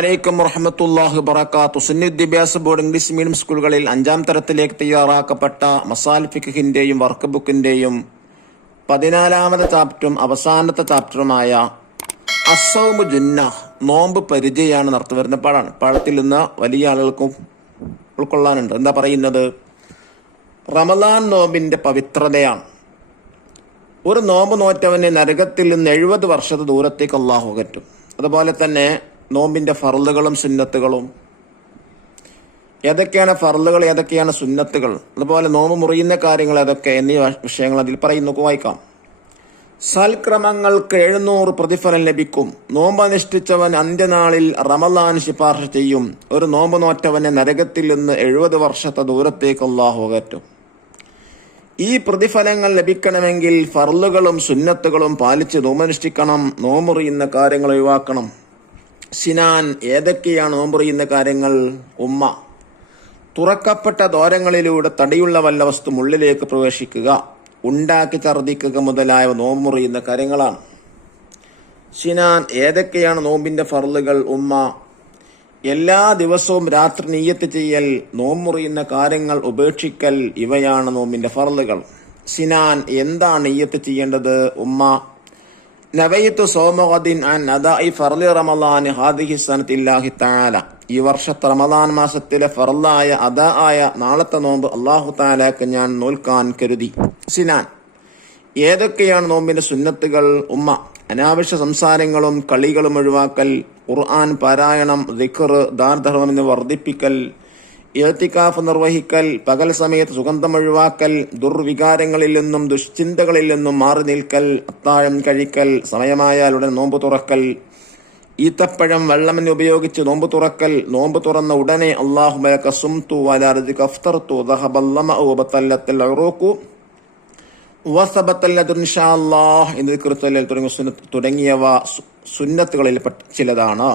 അലൈക്കും വറഹ്മത്തുള്ളാഹി വബറകാതുഹു. സുന്നി വിദ്യാഭ്യാസ ബോർഡ് ഇംഗ്ലീഷ് മീഡിയം സ്കൂളുകളിൽ 5ാം തരത്തിലേക്ക് തയ്യാറാക്കപ്പെട്ട മസാൽ ഫിഖ്ഹിന്റെയും വർക്ക് ബുക്കിന്റെയും 14ാമത്തെ ചാപ്റ്ററും അവസാനത്തെ ചാപ്റ്ററുമായ അസ്സൗമു ജുന്നഹ്, നോമ്പ് പരിചയാണ് നടത്തിവരുന്ന പാഠാണ്. പാഠത്തിൽ നിന്ന് വലിയ ആളുകൾക്കും ഉൾക്കൊള്ളാനുണ്ട്. എന്താ പറയുന്നത്? റമദാൻ നോമ്പിന്റെ പവിത്രതയാണ്. ഒരു നോമ്പ് നോറ്റവനെ നരകത്തിൽ നിന്ന് 70 വർഷത്തെ ദൂരത്തേക്ക് അള്ളാഹു അകറ്റും. അതുപോലെ തന്നെ നോമ്പിന്റെ ഫർളുകളും സുന്നത്തുകളും, ഏതൊക്കെയാണ് ഫർളുകൾ, ഏതൊക്കെയാണ് സുന്നത്തുകൾ, അതുപോലെ നോമ്പ് മുറിയുന്ന കാര്യങ്ങൾ ഏതൊക്കെ എന്നീ വിഷയങ്ങൾ അതിൽ പറയുന്നു. വായിക്കാം. സൽക്രമങ്ങൾക്ക് 700 പ്രതിഫലം ലഭിക്കും. നോമ്പ് അനുഷ്ഠിച്ചവൻ അന്ത്യനാളിൽ റമദാൻ ശുപാർശ ചെയ്യും. ഒരു നോമ്പ് നോറ്റവനെ നരകത്തിൽ നിന്ന് 70 വർഷത്തെ ദൂരത്തേക്ക് അല്ലാഹു അകറ്റും. ഈ പ്രതിഫലങ്ങൾ ലഭിക്കണമെങ്കിൽ ഫർളുകളും സുന്നത്തുകളും പാലിച്ച് നോമ്പനുഷ്ഠിക്കണം. നോമ്പുറിയുന്ന കാര്യങ്ങൾ ഒഴിവാക്കണം. സിനാൻ, ഏതൊക്കെയാണ് നോമ്പുറിയുന്ന കാര്യങ്ങൾ? ഉമ്മ, തുറക്കപ്പെട്ട ദ്വാരങ്ങളിലൂടെ തടിയുള്ള വല്ല വസ്തു ഉള്ളിലേക്ക് പ്രവേശിക്കുക, ഉണ്ടാക്കി ഛർദ്ദിക്കുക മുതലായവ നോമ്പുറിയുന്ന കാര്യങ്ങളാണ്. സിനാൻ, ഏതൊക്കെയാണ് നോമ്പിന്റെ ഫർളുകൾ? ഉമ്മ, എല്ലാ ദിവസവും രാത്രി നിയ്യത്ത് ചെയ്യൽ, നോമ്പുറിയുന്ന കാര്യങ്ങൾ ഉപേക്ഷിക്കൽ, ഇവയാണ് നോമ്പിന്റെ ഫർളുകൾ. സിനാൻ, എന്താണ് നിയ്യത്ത് ചെയ്യേണ്ടത്? ഉമ്മ, നവൈതു സൗമഗദിൻ അൻ അദാഇ ഫർളി റമളാൻ ഹാദിഹി സനത്തില്ലാഹി തആല, ഈ വർഷത്തെ റമളാൻ മാസത്തിലെ ഫർളായ അദാ ആയ നാളത്തെ നോമ്പ് അല്ലാഹു തആലക്ക് ഞാൻ നോൽക്കാൻ കരുതി. സിനാൻ, ഏതൊക്കെയാണ് നോമ്പിന്റെ സുന്നത്തുകൾ? ഉമ്മ, അനാവശ്യ സംസാരങ്ങളും കളികളും ഒഴിവാക്കൽ, ഖുർആൻ പാരായണം, ദിക്ർ, ദാനധർമ്മം എന്നിവ വർദ്ധിപ്പിക്കൽ, ഇഅ്തികാഫ് നിർവഹിക്കൽ, പകൽ സമയത്ത് സുഗന്ധം ഒഴിവാക്കൽ, ദുർവികാരങ്ങളിൽ നിന്നും ദുശ്ചിന്തകളിൽ നിന്നും മാറി നിൽക്കൽ, അത്താഴം കഴിക്കൽ, സമയമായാൽ ഉടൻ നോമ്പ് തുറക്കൽ, ഈത്തപ്പഴം വെള്ളമെന്ന് ഉപയോഗിച്ച് നോമ്പ് തുറക്കൽ, നോമ്പ് തുറന്ന ഉടനെ അല്ലാഹുമ്മ ലക സുംതു വലാ റിസ്ക അഫ്തർതു ദഹബൽ ലമഉ വബതല്ലത്തുൽ ഉറൂഖു വസബത്തൽ അജ്റു ഇൻഷാ അല്ലാഹ് എന്ന് ദിക്ർ തുടങ്ങിയവ സുന്നത്തുകളിൽ ചിലതാണ്.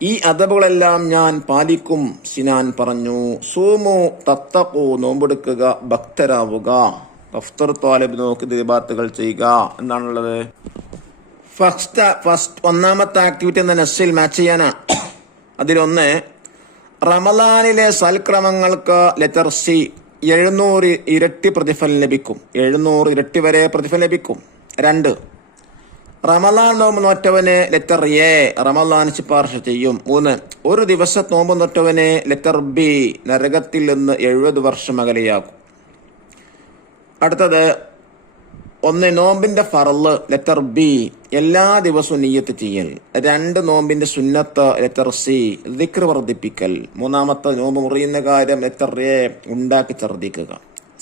ഈ അദബുകളെല്ലാം ഞാൻ പാലിക്കും. സിനാൻ പറഞ്ഞു. സൂമു തത്തഖു, നോമ്പെടുക്കുക, ഭക്തരാവുക. അഫ്തർ താലിബ്, നോക്കി ദിബാത്തുകൾ ചെയ്യുക എന്നാണുള്ളത്. ഒന്നാമത്തെ ആക്ടിവിറ്റി എന്ന നസ്സിൽ മാച്ച് ചെയ്യാനാണ്. അതിലൊന്ന്, റമദാനിലെ സൽക്രമങ്ങൾക്ക് ലെറ്റർ സി 700 ഇരട്ടി പ്രതിഫലം ലഭിക്കും. 700 ഇരട്ടി വരെ പ്രതിഫലം ലഭിക്കും. 2, റമദാൻ നോമ്പ് നോറ്റവനെ ലെറ്റർ എ റമദാൻ ശുപാർശ ചെയ്യും. 3, ഒരു ദിവസം നോമ്പ് നോറ്റവനെ ലെറ്റർ ബി നരകത്തിൽ നിന്ന് 70 വർഷം അകലെയാകും. അടുത്തത് 1, നോമ്പിന്റെ ഫർള് ലെറ്റർ ബി എല്ലാ ദിവസവും നിയ്യത്ത് ചെയ്യൽ. 2, നോമ്പിന്റെ സുന്നത്ത് ലെറ്റർ സി ദിക്ർ വർദ്ധിപ്പിക്കൽ. 3ാമത്തെ നോമ്പ് മുറിയുന്ന കാര്യം ലെറ്റർ എ ഉണ്ടാക്കി ഛർദ്ദിക്കുക.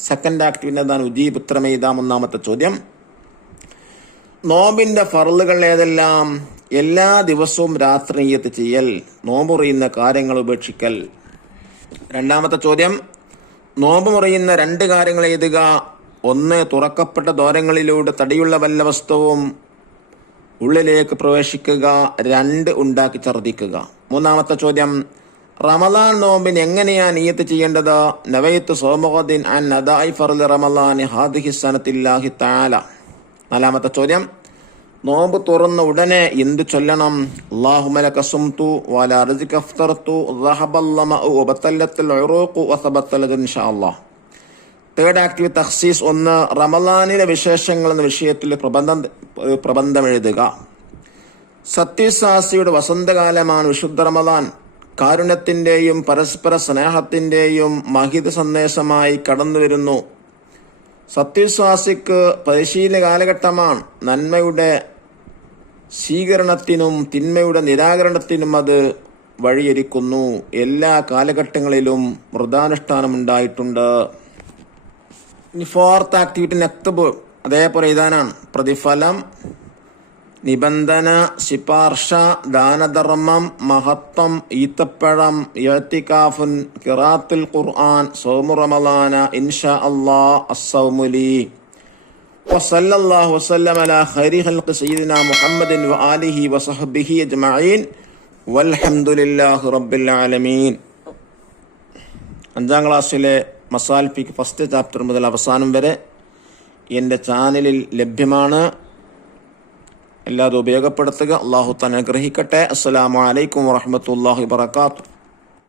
സെക്കൻഡ് ആക്ടിവിറ്റി എന്താണ്? ഉജീബ്, ഉത്തരമെഴുതാം. 1ാമത്തെ ചോദ്യം, നോമ്പിന്റെ ഫർളുകൾ ഏതെല്ലാം? എല്ലാ ദിവസവും രാത്രി നിയ്യത്ത് ചെയ്യൽ, നോമ്പ് മുറിയുന്ന കാര്യങ്ങൾ ഉപേക്ഷിക്കൽ. 2ാമത്തെ ചോദ്യം, നോമ്പ് മുറിയുന്ന 2 കാര്യങ്ങൾ എഴുതുക. 1, തുറക്കപ്പെട്ട ദ്വാരങ്ങളിലൂടെ തടിയുള്ള വല്ല വസ്തുവും ഉള്ളിലേക്ക് പ്രവേശിക്കുക. 2, ഉണ്ടാക്കി ഛർദ്ദിക്കുക. 3ാമത്തെ ചോദ്യം, റമദാൻ നോമ്പിന് എങ്ങനെയാണ് നിയ്യത്ത് ചെയ്യേണ്ടത്? നവൈതു സൗമഗദിൻ അൻ അദാഇ ഫർളി റമളാൻ ഹാദിഹി സനത്തില്ലാഹി തആല. 4ാമത്തെ ചോദ്യം, നോമ്പ് തുറന്ന ഉടനെ എന്ത് ചൊല്ലണം? അല്ലാഹുമ്മ ലക സുംതു വലാ റിസ്ക അഫ്തർതു ദഹബൽ ലമഉ വബതല്ലത്തുൽ ഉറൂഖു വസബത്തൽ അജ്റു ഇൻഷാ അല്ലാഹ്. തേർഡ് ആക്ടിവിറ്റി തഖ്സീസ് 1, റമദാനിലെ വിശേഷങ്ങൾ എന്ന വിഷയത്തിൽ പ്രബന്ധം എഴുതുക. സത്യവിശ്വാസിയുടെ വസന്തകാലമാണ് വിശുദ്ധ റമദാൻ. കാരുണ്യത്തിന്റെയും പരസ്പര സ്നേഹത്തിന്റെയും മഹിത സന്ദേശമായി കടന്നു വരുന്നു. സത്യവിശ്വാസിക്ക് പരിശീലന കാലഘട്ടമാണ്. നന്മയുടെ സ്വീകരണത്തിനും തിന്മയുടെ നിരാകരണത്തിനും അത് വഴിയൊരുക്കുന്നു. എല്ലാ കാലഘട്ടങ്ങളിലും വ്രതാനുഷ്ഠാനം ഉണ്ടായിട്ടുണ്ട്. ഇനി 4th ആക്ടിവിറ്റി നക്തബ്, അതേപോലെ എഴുതാനാണ്. പ്രതിഫലം, നിബന്ധന, ശിപാർശ, ദാനധർമ്മം, മഹത്വം, ഈത്തപ്പഴം, ഇഅ്തികാഫുൻ, ഖിറാഅത്തുൽ ഖുർആൻ, സൗമു റമളാന ഇൻഷാ അല്ലാഹ്, അസ്സൗമു ലി. വസല്ലല്ലാഹു വസല്ലമ അലാ ഖൈരി ഖൽഖി സയ്യിദിനാ മുഹമ്മദിൻ വആലിഹി വസഹ്ബിഹി അജ്മഈൻ വൽഹംദുലില്ലാഹി റബ്ബിൽ ആലമീൻ. 5ാം ക്ലാസ്സിലെ മസാൽ ഫിഖ് ഫസ്റ്റ് ചാപ്റ്റർ മുതൽ അവസാനം വരെ എൻ്റെ ചാനലിൽ ലഭ്യമാണ്. എല്ലാതും ഉപയോഗപ്പെടുത്തുക. അള്ളാഹു തന്നെ അനുഗ്രഹിക്കട്ടെ. അസ്സലാമു അലൈക്കും വറഹ്മത്തുള്ളാഹി വബറകാതുഹു.